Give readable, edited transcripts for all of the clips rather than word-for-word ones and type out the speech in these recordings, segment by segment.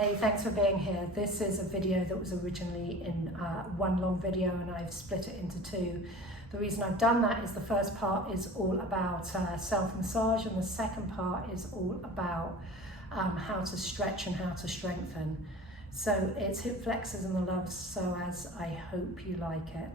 Hey, thanks for being here. This is a video that was originally in one long video and I've split it into two. The reason I've done that is the first part is all about self-massage and the second part is all about how to stretch and how to strengthen. So it's hip flexors and the love psoas. I hope you like it.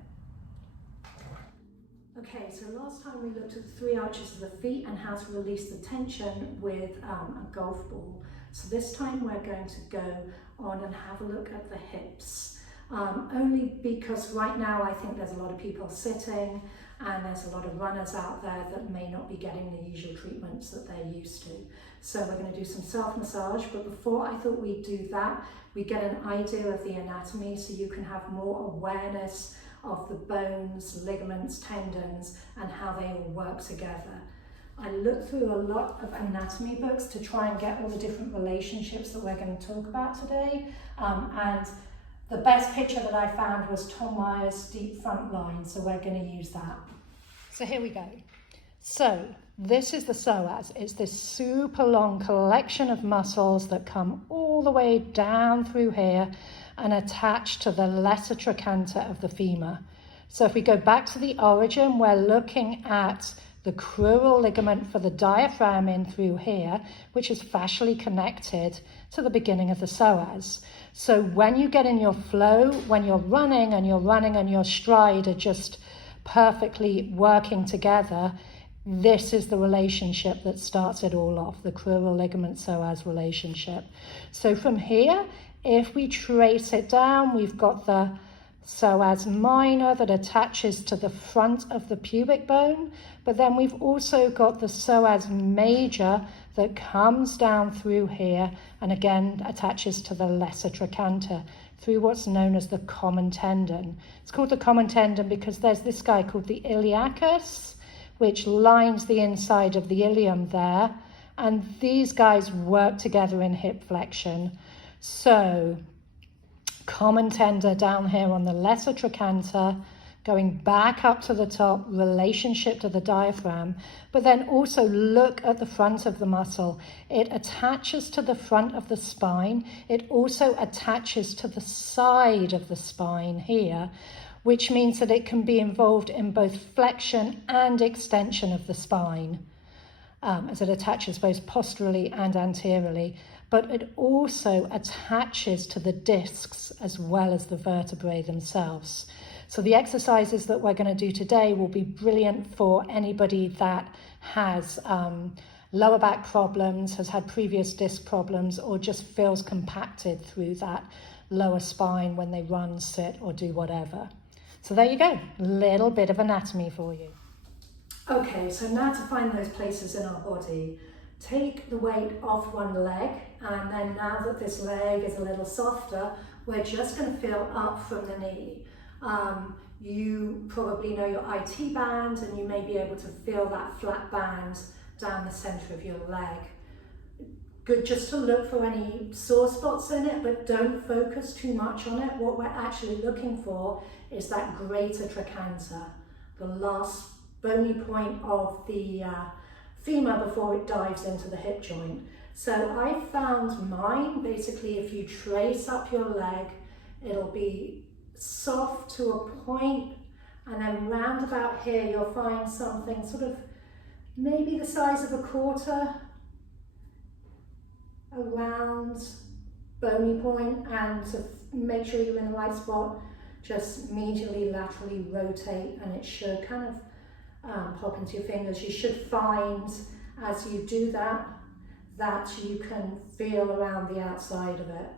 Okay, so last time we looked at the three arches of the feet and how to release the tension with a golf ball. So this time we're going to go on and have a look at the hips. Only because right now I think there's a lot of people sitting and there's a lot of runners out there that may not be getting the usual treatments that they're used to. So we're going to do some self-massage, but before I thought we'd do that, we get an idea of the anatomy so you can have more awareness of the bones, ligaments, tendons, and how they all work together. I looked through a lot of anatomy books to try and get all the different relationships that we're going to talk about today. And the best picture that I found was Tom Myers' deep front line, so we're going to use that. So here we go. So this is the psoas. It's this super long collection of muscles that come all the way down through here and attach to the lesser trochanter of the femur. So if we go back to the origin, we're looking at the crural ligament for the diaphragm in through here, which is fascially connected to the beginning of the psoas. So when you get in your flow, when you're running and your stride are just perfectly working together, this is the relationship that starts it all off, the crural ligament psoas relationship. So from here, if we trace it down, we've got the psoas minor that attaches to the front of the pubic bone, but then we've also got the psoas major that comes down through here and again attaches to the lesser trochanter through what's known as the common tendon. It's called the common tendon because there's this guy called the iliacus, which lines the inside of the ilium there, and these guys work together in hip flexion. So common tendon down here on the lesser trochanter, going back up to the top, relationship to the diaphragm, but then also look at the front of the muscle. It attaches to the front of the spine. It also attaches to the side of the spine here, which means that it can be involved in both flexion and extension of the spine, as it attaches both posteriorly and anteriorly. But it also attaches to the discs as well as the vertebrae themselves. So the exercises that we're going to do today will be brilliant for anybody that has lower back problems, has had previous disc problems, or just feels compacted through that lower spine when they run, sit, or do whatever. So there you go, a little bit of anatomy for you. Okay, so now to find those places in our body. Take the weight off one leg, and then now that this leg is a little softer, we're just going to feel up from the knee. You probably know your IT band, and you may be able to feel that flat band down the center of your leg. Good just to look for any sore spots in it, but don't focus too much on it. What we're actually looking for is that greater trochanter, the last bony point of the femur before it dives into the hip joint. So I found mine, basically if you trace up your leg, it'll be soft to a point, and then round about here you'll find something sort of maybe the size of a quarter, a round bony point, and to make sure you're in the right spot, just medially, laterally rotate, and it should kind of pop into your fingers. You should find as you do that, that you can feel around the outside of it.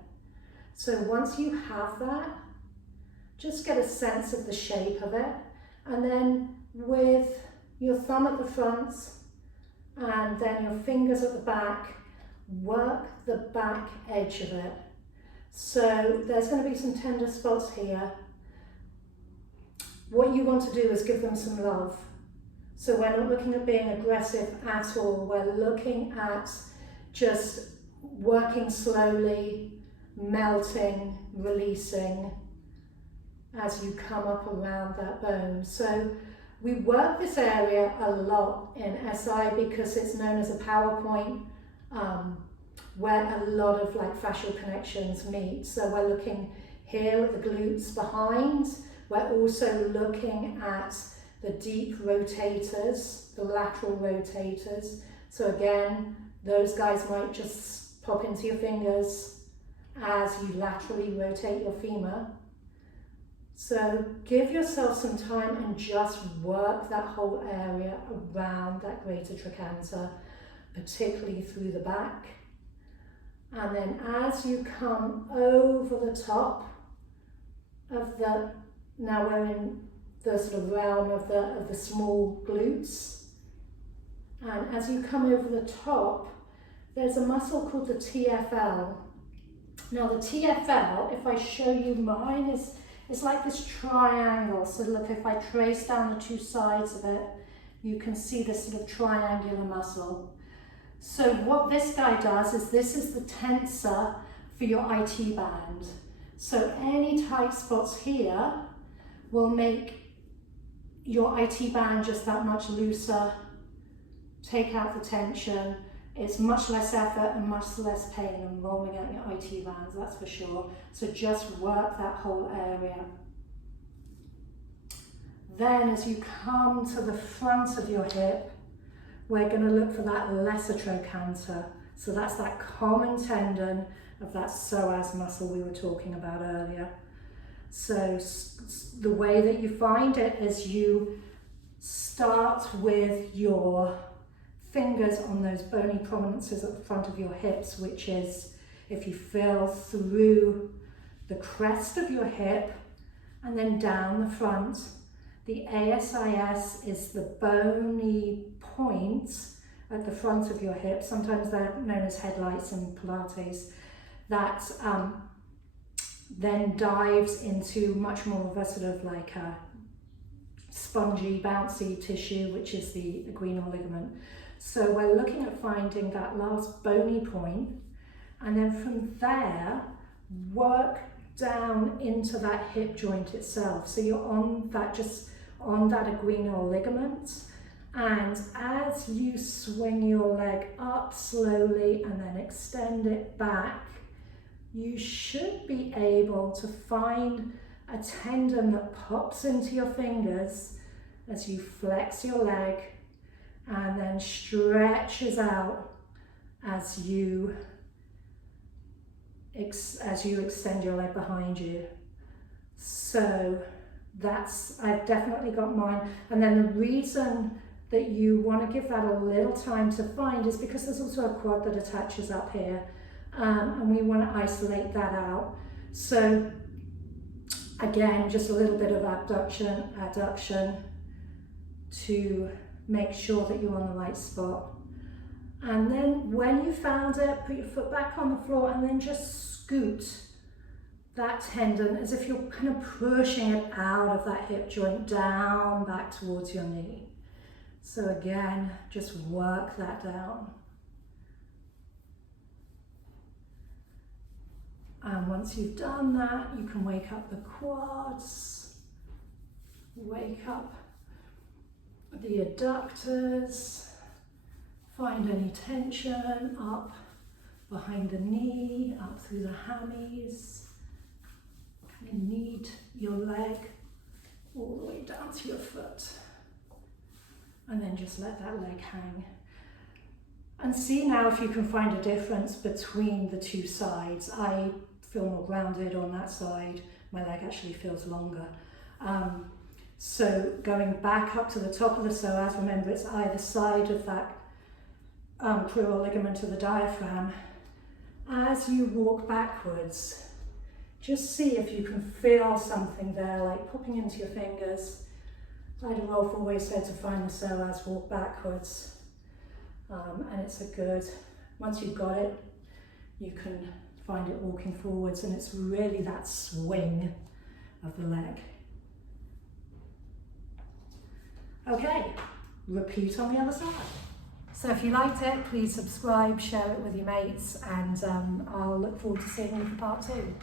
So once you have that, just get a sense of the shape of it, and then with your thumb at the front and then your fingers at the back, work the back edge of it. So there's going to be some tender spots here. What you want to do is give them some love. So we're not looking at being aggressive at all. We're looking at just working slowly, melting, releasing as you come up around that bone. So we work this area a lot in SI because it's known as a PowerPoint where a lot of like fascial connections meet. So we're looking here at the glutes behind. We're also looking at the deep rotators, the lateral rotators. So again, those guys might just pop into your fingers as you laterally rotate your femur. So give yourself some time and just work that whole area around that greater trochanter, particularly through the back. And then as you come over the top of the, now we're in the sort of realm of the small glutes. And as you come over the top, there's a muscle called the TFL. Now the TFL, if I show you mine, it's like this triangle. So look, if I trace down the two sides of it, you can see this sort of triangular muscle. So what this guy does is, this is the tensor for your IT band. So any tight spots here will make your IT band just that much looser, take out the tension. It's much less effort and much less pain than rolling out your IT bands, that's for sure. So just work that whole area. Then as you come to the front of your hip, we're going to look for that lesser trochanter. So that's that common tendon of that psoas muscle we were talking about earlier. So the way that you find it is you start with your fingers on those bony prominences at the front of your hips, which is, if you feel through the crest of your hip and then down the front. The ASIS is the bony point at the front of your hip. Sometimes they're known as headlights in Pilates. That then dives into much more of a sort of like a spongy, bouncy tissue, which is the inguinal ligament. So we're looking at finding that last bony point, and then from there, work down into that hip joint itself. So you're on that, just on that inguinal ligament, and as you swing your leg up slowly and then extend it back, you should be able to find a tendon that pops into your fingers as you flex your leg and then stretches out as you extend your leg behind you. So I've definitely got mine. And then the reason that you want to give that a little time to find is because there's also a quad that attaches up here, and we want to isolate that out. So again, just a little bit of abduction, adduction to make sure that you're on the right spot. And then when you found it, put your foot back on the floor and then just scoot that tendon as if you're kind of pushing it out of that hip joint down back towards your knee. So again, just work that down. And once you've done that, you can wake up the quads, wake up the adductors, find any tension up behind the knee, up through the hammies. And knead your leg all the way down to your foot. And then just let that leg hang. And see now if you can find a difference between the two sides. I feel more grounded on that side. My leg actually feels longer. So going back up to the top of the psoas, remember it's either side of that crural ligament of the diaphragm. As you walk backwards, just see if you can feel something there, like popping into your fingers. I'd have always said to find the psoas, walk backwards. And it's a good, once you've got it, you can find it walking forwards, and it's really that swing of the leg. Okay, repeat on the other side. So if you liked it, please subscribe, share it with your mates, and I'll look forward to seeing you for part 2.